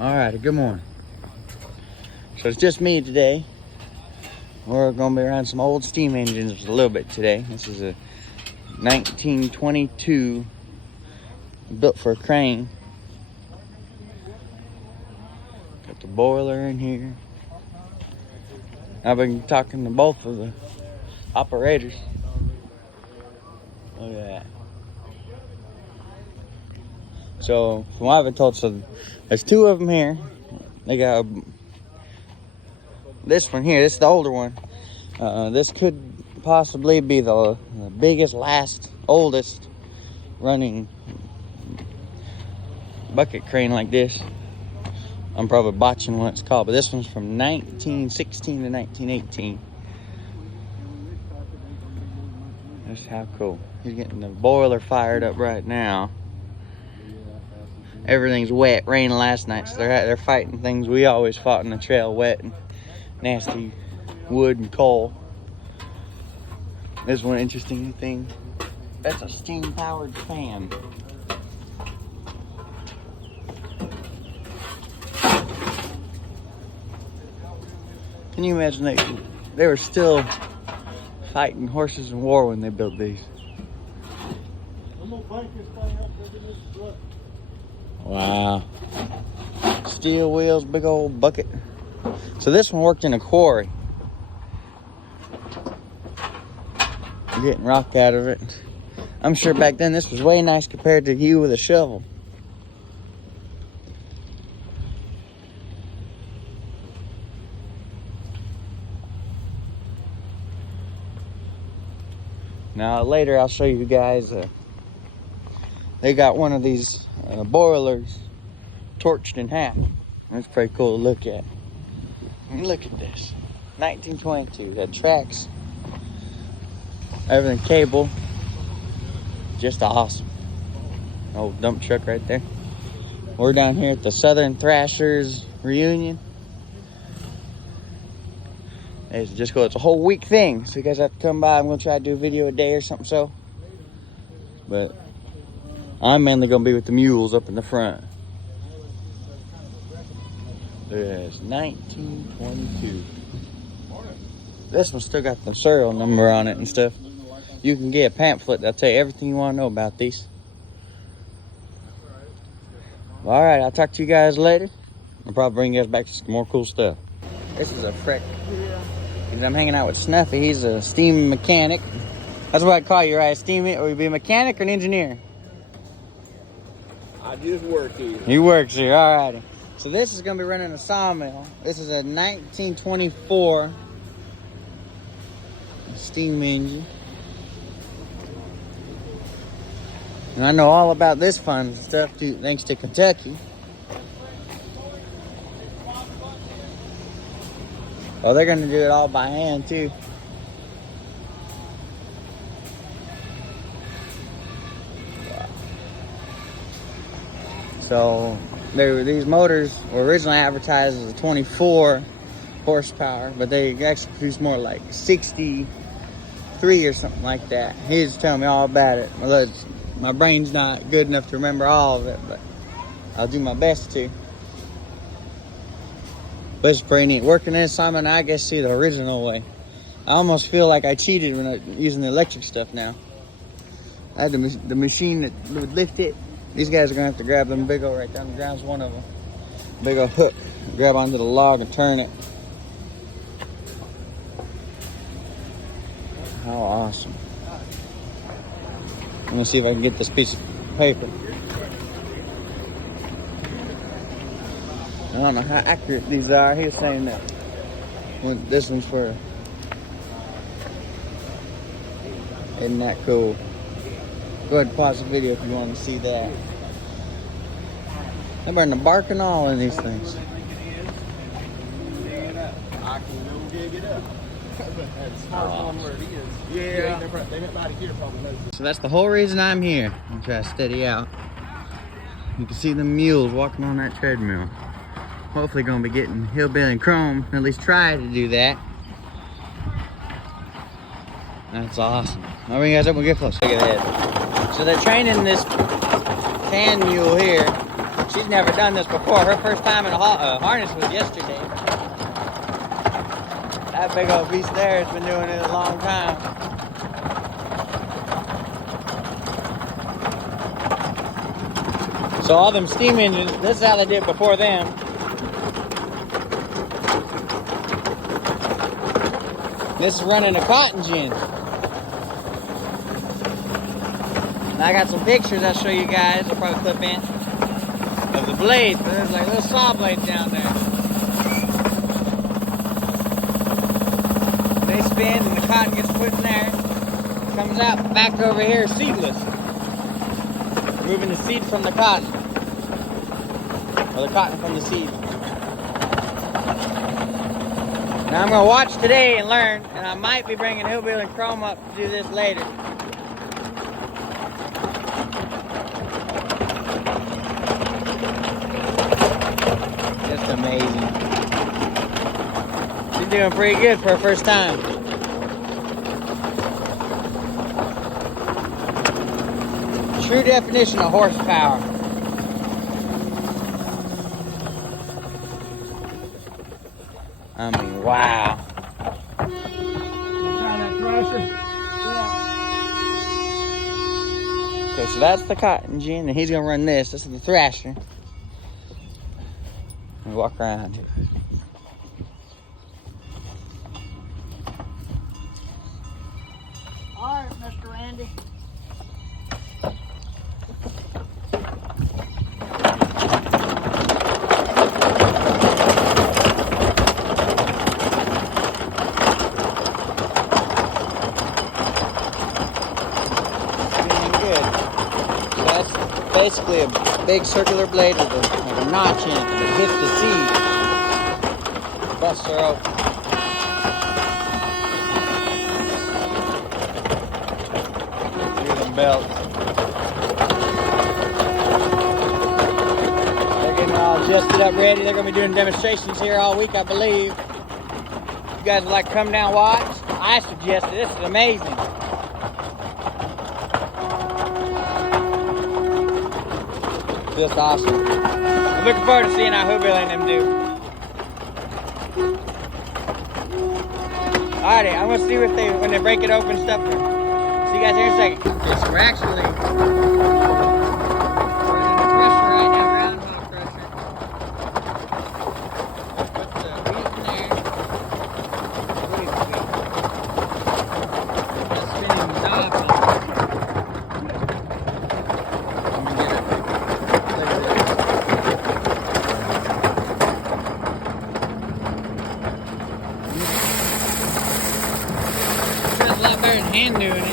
Alright, good morning. So it's just me today. We're gonna be around some old steam engines a little bit today. This is a 1922 built for a crane. Got the boiler in here. I've been talking to both of the operators. Look at that. So, from what I've been told, so there's two of them here. They got this one here. This is the older one. This could possibly be the biggest, oldest running bucket crane like this. I'm probably botching what it's called, but this one's from 1916 to 1918. That's how cool. He's getting the boiler fired up right now. Everything's wet. Rained last night, so they're fighting things we always fought in the trail, wet and nasty wood and coal. There's one interesting thing. That's a steam-powered fan. Can you imagine they were still fighting horses in war when they built these? Wow. Steel wheels, big old bucket. So this one worked in a quarry. Getting rock out of it. I'm sure back then this was way nice compared to you with a shovel. Now later I'll show you guys, they got one of these boilers torched in half. That's pretty cool to look at. I mean, look at this. 1922, that tracks, everything cable, just awesome. Old dump truck right there. We're down here at the Southern Thrashers reunion. It's just cool. It's a whole week thing, so you guys have to come by. I'm gonna try to do a video a day or something. But I'm mainly gonna be with the mules up in the front. There's 1922. This one still got the serial number on it and stuff. You can get a pamphlet that'll tell you everything you want to know about these. All right, I'll talk to you guys later. I'll probably bring you guys back to some more cool stuff. This is a Freck. I'm hanging out with Snuffy. He's a steam mechanic. That's what I call you, right? Steam, or you be a mechanic or an engineer? I just work here. He works here, all righty. So this is gonna be running a sawmill. This is a 1924 steam engine. And I know all about this fun stuff too, thanks to Kentucky. Oh, they're gonna do it all by hand too. So these motors were originally advertised as a 24 horsepower, but they actually produce more like 63 or something like that. He was telling me all about it. My brain's not good enough to remember all of it, but I'll do my best to. But it's pretty neat. Working in Simon, I guess, see the original way. I almost feel like I cheated when I'm using the electric stuff now. I had the machine that would lift it. These guys are gonna have to grab them big old, right down the ground's one of them. Big old hook, grab onto the log and turn it. How awesome. I'm gonna see if I can get this piece of paper. I don't know how accurate these are. He was saying that this one's for. Isn't that cool? Go ahead and pause the video if you want to see that. They burn the bark and all in these things. I can go dig it up. Where it is. Yeah. They went by here probably knows. So that's the whole reason I'm here. I'm trying to steady out. You can see the mules walking on that treadmill. Hopefully gonna be getting hillbilly and chrome, at least try to do that. That's awesome. I'll bring you guys up when we get close. Look at that. So they're training this fan mule here She's never done this before. Her first time in a harness was yesterday. That big old beast there has been doing it a long time. So all them steam engines, this is how they did before them. This is running a cotton gin. And I got some pictures I'll show you guys. I'll probably clip in. Of the blades, but there's like little saw blades down there. They spin and the cotton gets put in there. Comes out back over here seedless. Removing the seed from the cotton. Or the cotton from the seed. Now I'm going to watch today and learn, and I might be bringing Hillbilly and Chrome up to do this later. Just amazing. She's doing pretty good for her first time. True definition of horsepower. I mean, wow. Try that thrasher? Yeah. Okay, so that's the cotton gin, and he's gonna run this. This is the thrasher. And walk around here. All right, Mr. Randy. Basically a big circular blade with a notch in it that hits the seed. Busts her open. Through them belts. They're getting all adjusted up ready. They're going to be doing demonstrations here all week, I believe. If you guys would like to come down and watch, I suggest it. This is amazing. Just awesome. I'm looking forward to seeing how Hillbilly and them do. Alrighty, I'm gonna see if when they break it open and stuff. See you guys here in a second. Okay, so we're actually running the crusher right now, roundhog crusher. Put the wheat in there. Wheat. That's spinning the knob on. Hand doing it.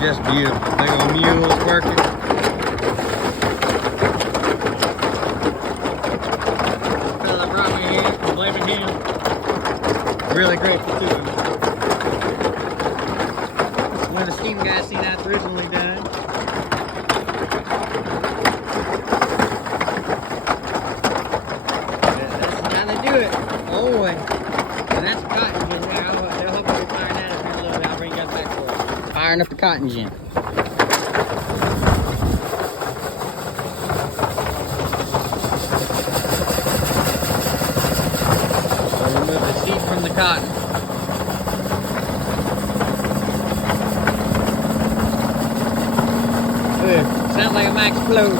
Just beautiful. Big old mules working. Fella brought me here. I'm blaming him. Really grateful to him. This is one of the steam guys seen that's originally done. That's how they do it. Oh boy. And that's cotton gin there. They'll hopefully be firing that up here in a little bit. I'll bring you guys back for it. Firing up the cotton gin. So remove the seed from the cotton. Ugh, sounds like it might explode.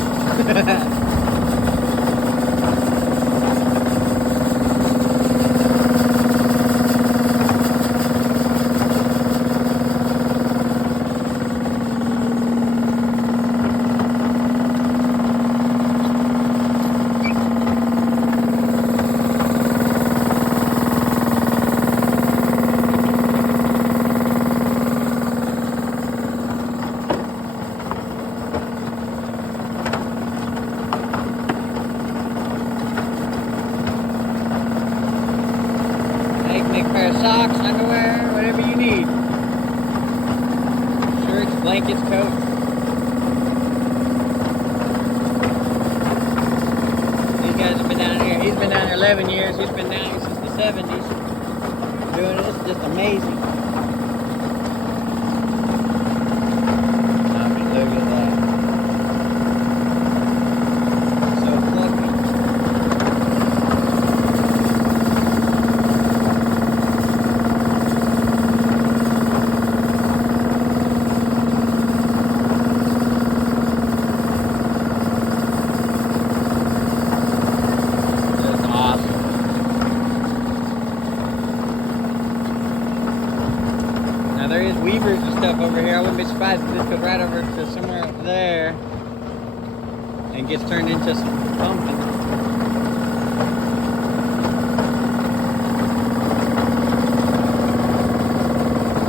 Make a pair of socks, underwear, whatever you need. Shirts, blankets, coats. These guys have been down here. He's been down here 11 years. He's been down here since the 70s. Doing this is just amazing. I mean, look at that. over here. I wouldn't be surprised if this goes right over to somewhere up there and gets turned into some pumpkin.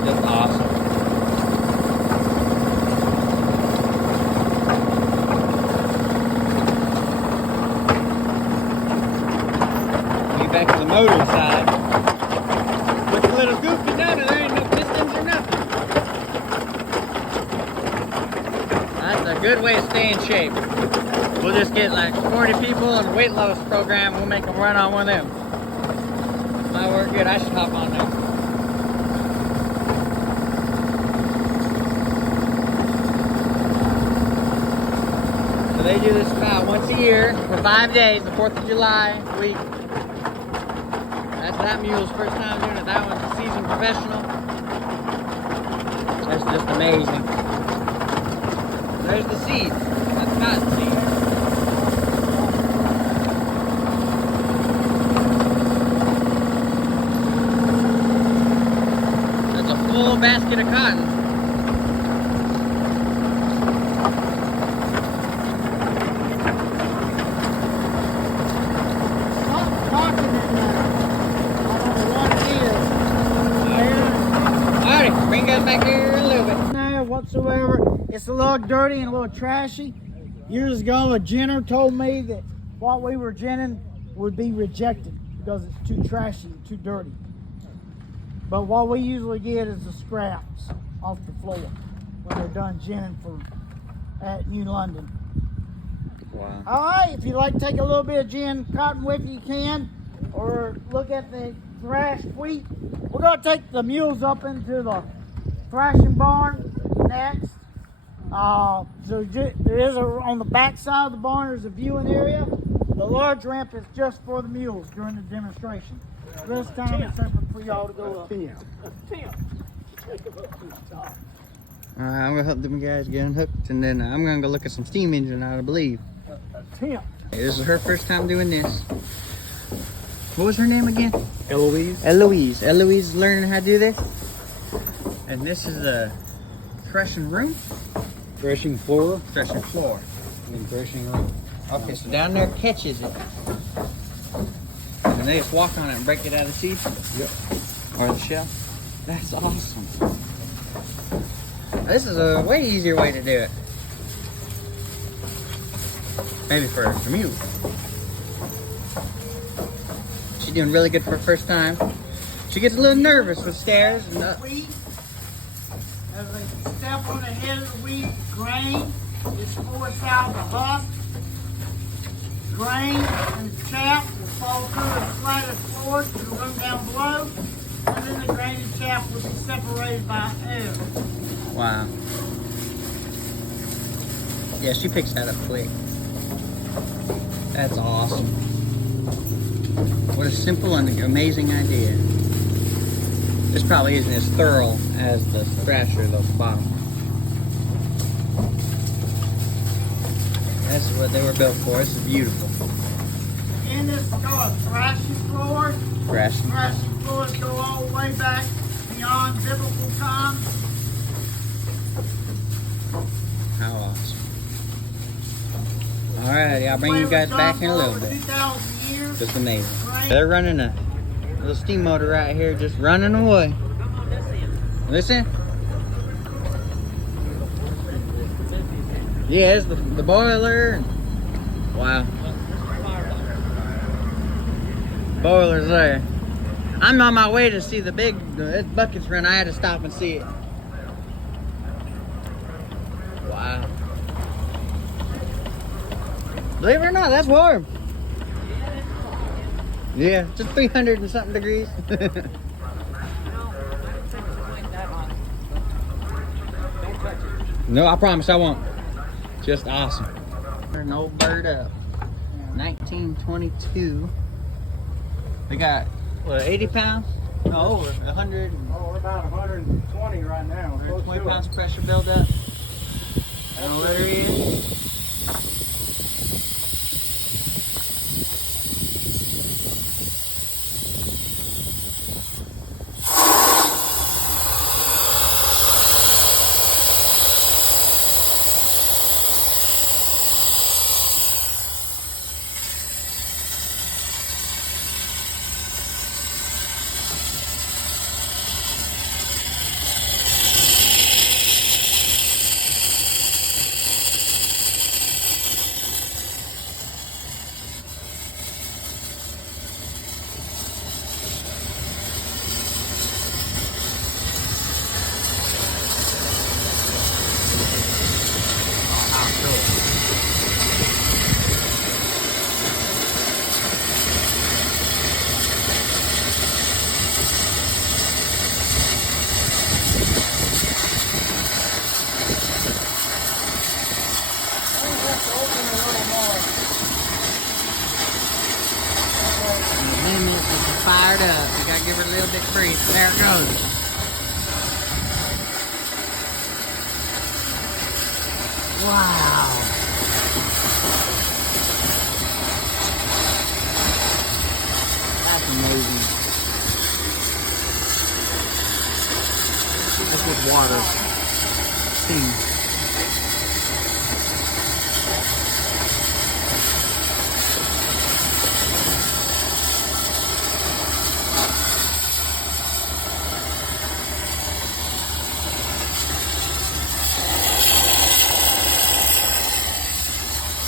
Just awesome. Back to the motor side. Looks a little goofy down there. There ain't no pistons or nothing. That's a good way to stay in shape. We'll just get like 40 people in a weight loss program. We'll make them run on one of them. Might work good. I should hop on there. So they do this about once a year for 5 days, the 4th of July week. That's that mule's first time doing it. That one's a seasoned professional. That's just amazing. There's the seeds. That's cotton seeds. That's a full basket of cotton. Bring us back here a little bit. No, whatsoever. It's a little dirty and a little trashy. Years ago, a ginner told me that what we were ginning would be rejected because it's too trashy and too dirty. But what we usually get is the scraps off the floor when they're done ginning at New London. Wow. All right, if you'd like to take a little bit of gin cotton with you, you can, or look at the thrashed wheat. We're going to take the mules up into the thrashing barn next. So there is on the back side of the barn, there's a viewing area. The large ramp is just for the mules during the demonstration. This time it's open for y'all to go up. Alright, I'm gonna help them guys get unhooked, and then I'm gonna go look at some steam engine, I believe. Hey, this is her first time doing this. What was her name again? Eloise. Eloise. Eloise is learning how to do this. And this is a threshing room? Threshing floor. Threshing floor. And threshing room. Okay, so down there catches it. And they just walk on it and break it out of the seed? Yep. Or the shell? That's awesome. This is a way easier way to do it. Maybe for a mule. She's doing really good for her first time. She gets a little nervous with stairs and Wheat, as they step on the head of the wheat, grain is forced out of the husk. Grain and chaff will fall through the slatted floor to the room down below, and then the grain and chaff will be separated by air. wow. Yeah, she picks that up quick. That's awesome. What a simple and amazing idea. This probably isn't as thorough as the thrasher though, the bottom. That's what they were built for. This is beautiful. In this is called thrashing floors. Thrashing. Thrashing floors go all the way back beyond biblical times. How awesome. Alright, I'll bring you guys back in a little bit. 2,000 years. Just amazing. They're running a little steam motor right here, just running away. Listen. Yeah, it's the boiler. Wow. Boiler's there. I'm on my way to see the buckets run. I had to stop and see it. Wow. Believe it or not, that's warm. Yeah, just 300 and something degrees. No, I promise I won't. Just awesome. An old bird up. 1922. They got, what, 80 pounds? No, 100. Oh, we're about 120 right now. 120 pounds of pressure buildup. Oh, there he is. fired up. You gotta give her a little bit of breathe. There it goes. Wow. That's amazing. This is water. Steam.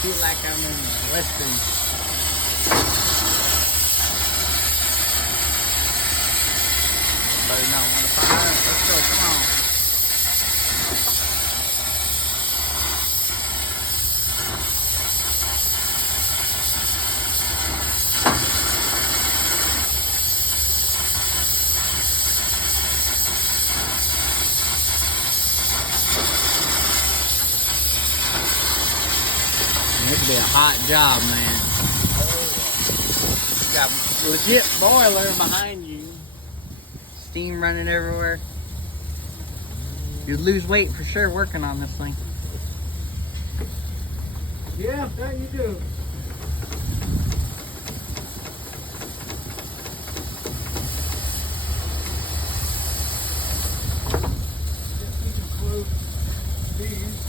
Feel like I'm in a western. Everybody know when to fire up. Let's go, come on. This would be a hot job, man. You got a legit boiler behind you. Steam running everywhere. You'd lose weight for sure working on this thing. Yeah, that you do. Just keep it close. These.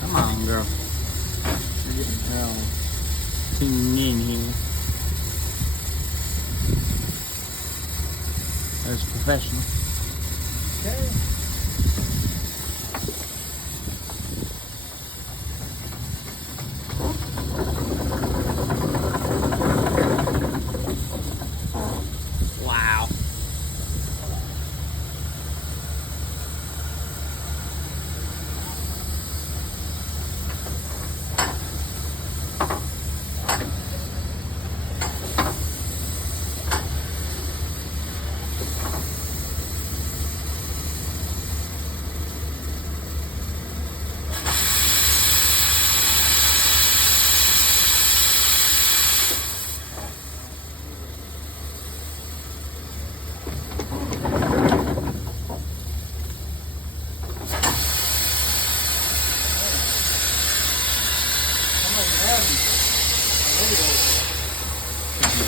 Come on, girl. You're getting hell tuned in here. That's professional. Okay. Wow.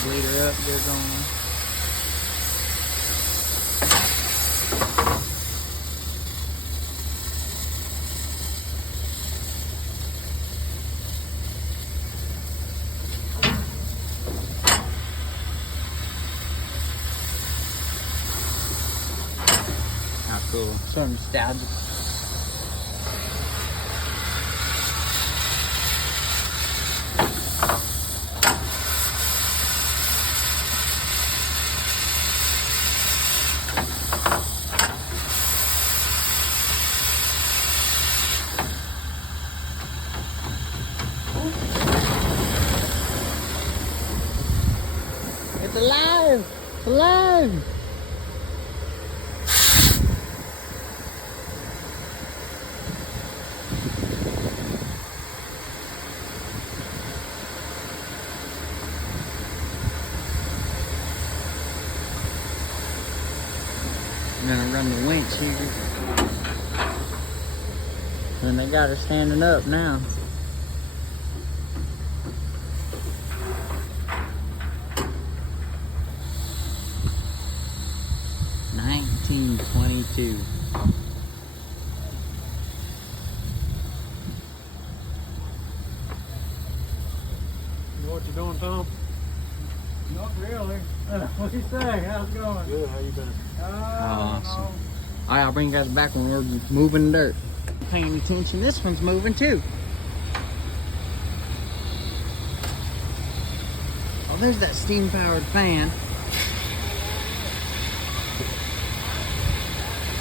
Bleed her up, get it going. How cool. So nostalgic. It's alive! It's alive! I'm gonna run the winch here. And they got her standing up now. $19.22. You know what you're doing, Tom? Not really. What do you say? How's it going? Good, how you been? Awesome. Alright, I'll bring you guys back when we're moving dirt. Paying attention, this one's moving too. Oh, there's that steam powered fan.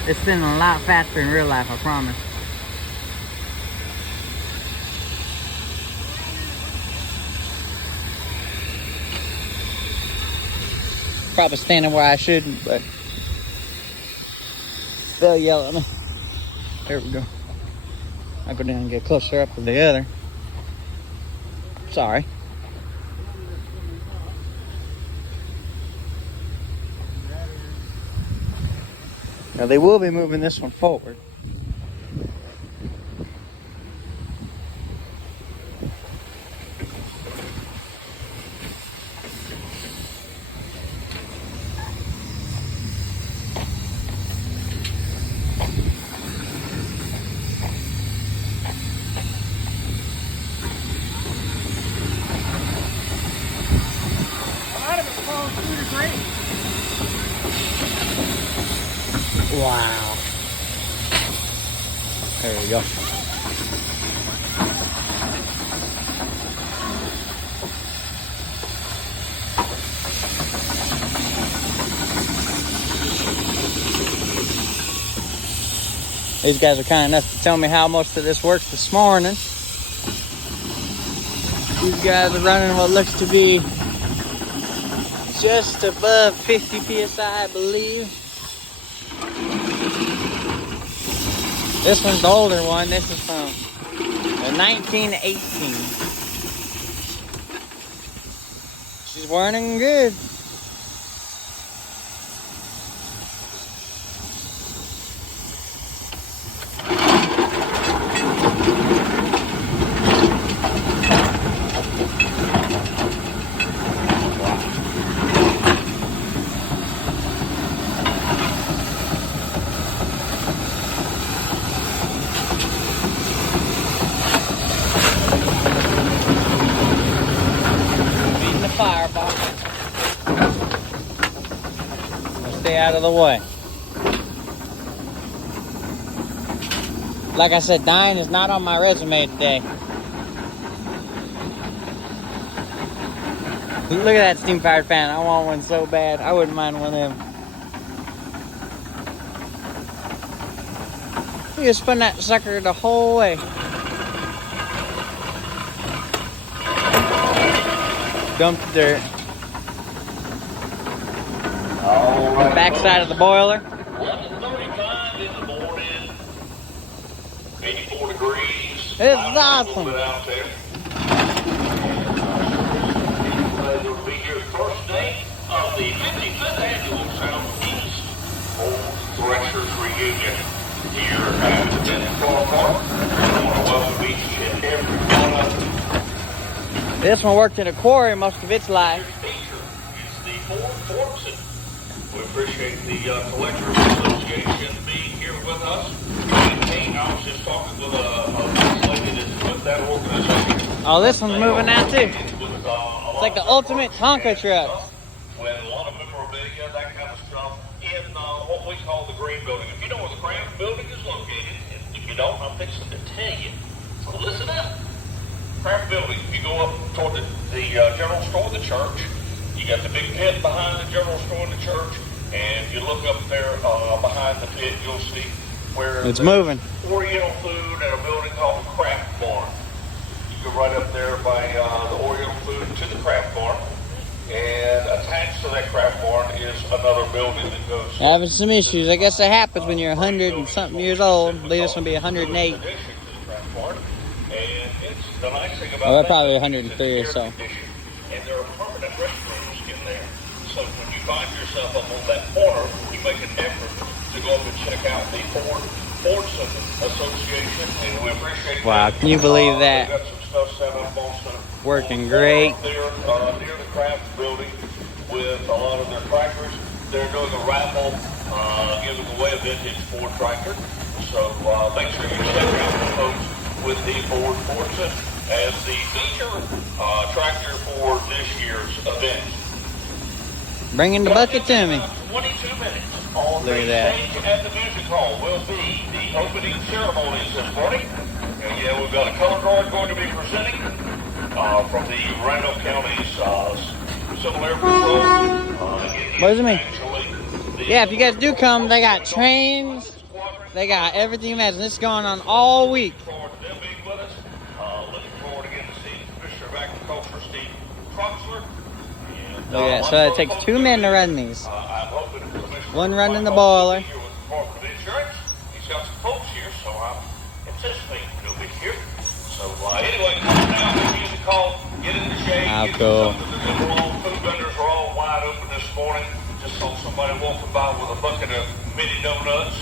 It's spinning a lot faster in real life, I promise. Probably standing where I shouldn't, but they'll yell at me. There we go. I'll go down and get closer up to the other. Sorry. Now they will be moving this one forward. Wow. There we go. These guys are kind enough to tell me how most of this works this morning. These guys are running what looks to be just above 50 psi, I believe. This one's the older one. This is from 1918. She's running good. Firebox. Stay out of the way. Like I said, dying is not on my resume today. Look at that steam fired fan. I want one so bad. I wouldn't mind one of them. You just spun that sucker the whole way. Dump the dirt. The back side of the boiler. 11:35 in the morning. 84 degrees. It's awesome. Out there. It'll be your first day of the 55th annual Southeast Old Thrashers reunion here at the Denton Car Park. I want to welcome each and every one of you. This one worked in a quarry most of its life. Feature is the Ford Fortson. We appreciate the Collectors Association being here with us. I was just talking with a lady that's with that organization. Oh, this one's moving now too. It's like the ultimate Tonka truck. With a lot of memorabilia, that kind of stuff, in what we call the Green Building. If you know where the Craft Building is located, and if you don't, I'm fixing to tell you. So listen up. Craft Building, you go up toward the general store of the church. You got the big pit behind the general store of the church, and you look up there behind the pit, you'll see where it's moving. Oriental Food and a building called the Craft Barn. You go right up there by the Oriental Food to the Craft Barn, and attached to that Craft Barn is another building that goes. Having some issues. I guess that happens when you're 100 and something years old. I believe this one will be 108. The nice thing about Oh, probably 103 or so. And there are permanent restrooms in there. So when you find yourself up on that corner, you make an effort to go up and check out the Fordson Association, and we appreciate wow, that. can you believe that? We've got some stuff set up also. Working great. There, near the Craft Building with a lot of their tractors. They're doing a raffle, giving away a vintage Ford tractor. So make sure you check out the folks with the Ford Fortson as the feature tractor for this year's event. Bringing the bucket to me. 22 minutes on Look the at that. stage at the music hall will be the opening ceremonies this morning. And yeah, we've got a color guard going to be presenting from the Randolph County's Civil Air Patrol. What does it mean? Yeah, if you guys do come, they got trains. They got everything you imagine. This is going on all week. Look at that. So it takes 2 men to run these. One running the boiler. He's got some folks here, so I'm anticipating he'll be here. So anyway, come down, give me the call, get in the shade. How get cool. something to do. Food vendors are all wide open this morning. Just saw somebody walking by with a bucket of mini donuts.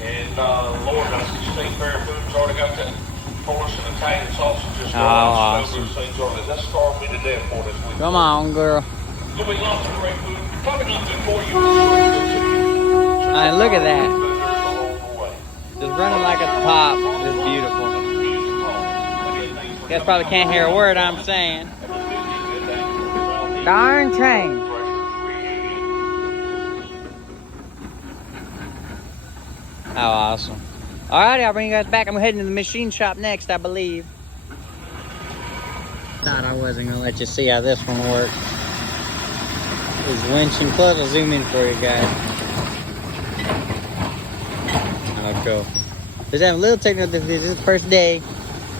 And Lord, I see State Fair Foods already got that Polish and Italian sausages. Awesome. Things on it. That's starved me to death for this week. Come on, girl. Gonna be lots of great food. Probably not good for you. Look at that. Just running like a top. Just beautiful. You guys probably can't hear a word I'm saying. Darn train. How awesome. Alrighty, I'll bring you guys back. I'm heading to the machine shop next, I believe. Thought I wasn't gonna let you see how this one works. It's winching. Plus, I'll zoom in for you guys. Oh, cool. Just having a little technical difficulties. This is the first day.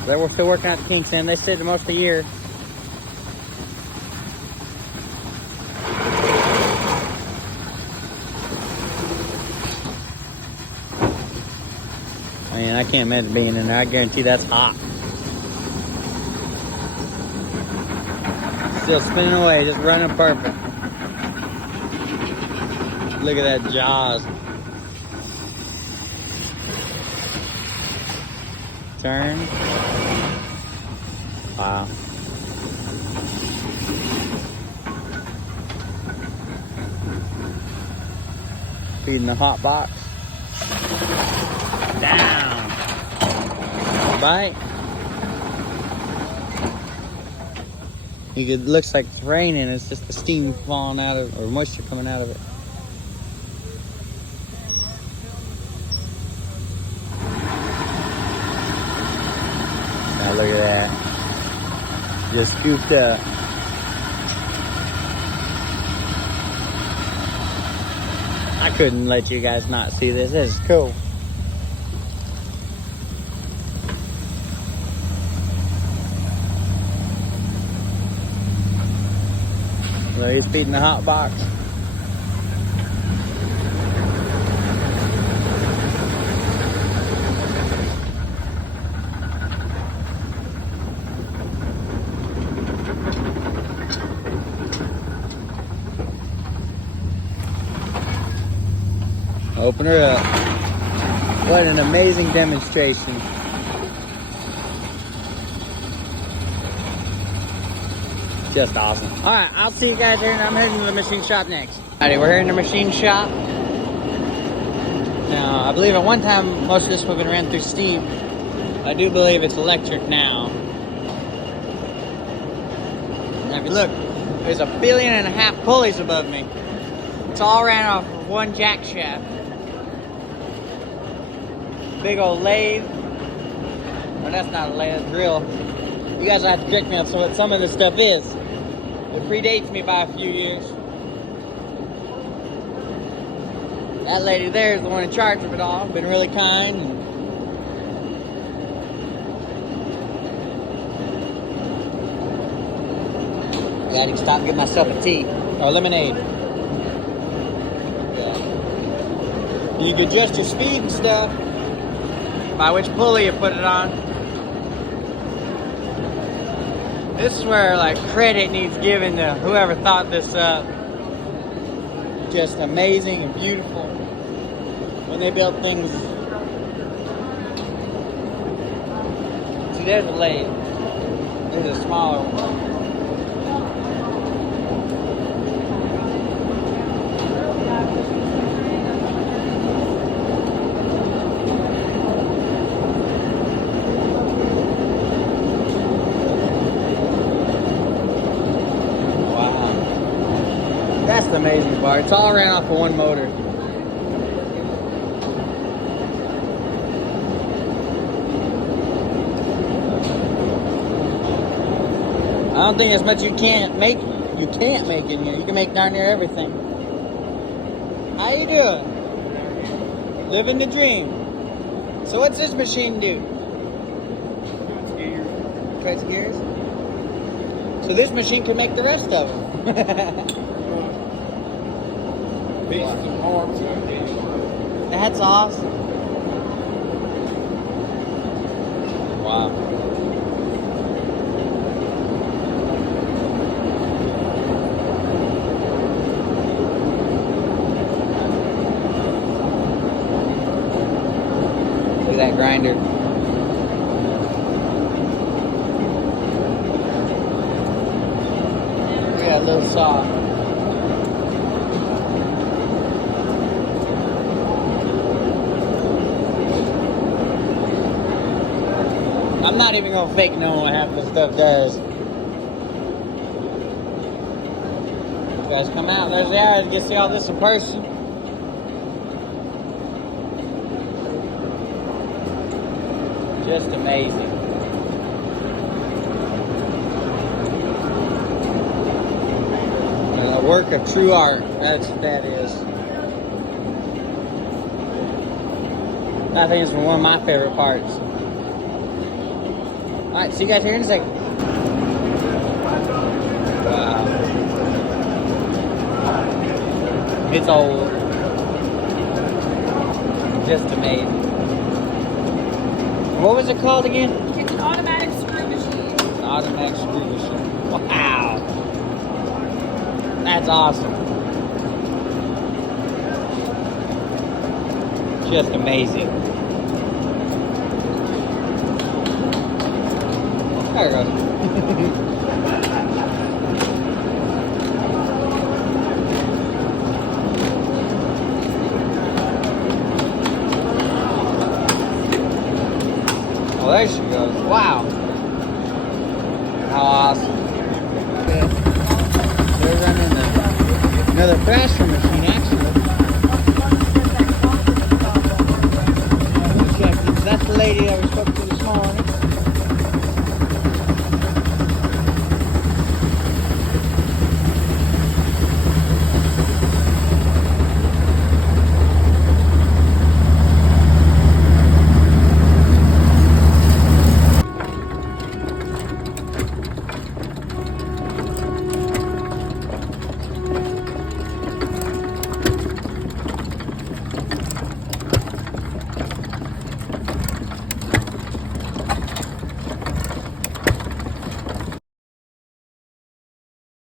But we're still working out the kinks in. They stayed most of the year. I mean, I can't imagine being in there. I guarantee that's hot. Still spinning away, just running perfect. Look at that jaws. Turn. Wow. Feeding the hot box. Down. Bite. It looks like it's raining. It's just the steam falling out of, or moisture coming out of it. Now look at that. Just scooped up. I couldn't let you guys not see this. This is cool. So he's feeding the hot box. Open her up. What an amazing demonstration. Just awesome. All right, I'll see you guys there, and I'm heading to the machine shop next. Alrighty, we're here in the machine shop. Now, I believe at one time most of this equipment ran through steam. I do believe it's electric now. Now, if you look, there's 1.5 billion pulleys above me. It's all ran off of one jack shaft. Big old lathe. Well, that's not a lathe, that's a drill. You guys will have to correct me on what some of this stuff is. It predates me by a few years. That lady there is the one in charge of it all. Been really kind. I gotta stop and get myself a tea or lemonade. You can adjust your speed and stuff by which pulley you put it on. This is where like credit needs given to whoever thought this up. Just amazing and beautiful when they built things. See, there's a lathe. There's a smaller one. That's the amazing part. It's all ran off of one motor. I don't think there's much you can't make in here. You can make darn near everything. How you doing? Living the dream. So what's this machine do? Cuts gears. So this machine can make the rest of them. That's awesome. Wow. saw. I'm not even gonna fake knowing what half this stuff does. You guys come out, there's the area to get to see all this in person. Just amazing. And a work of true art, that's what that is. I think it's one of my favorite parts. Alright, see you guys here in a second. Wow. It's old. Just amazing. What was it called again? It's an automatic screw machine. An automatic screw machine. Wow. That's awesome. Just amazing. There it goes. Oh, there she goes. Wow. How awesome. They're running another thrasher machine, actually. Check this. That's the lady that we spoke to.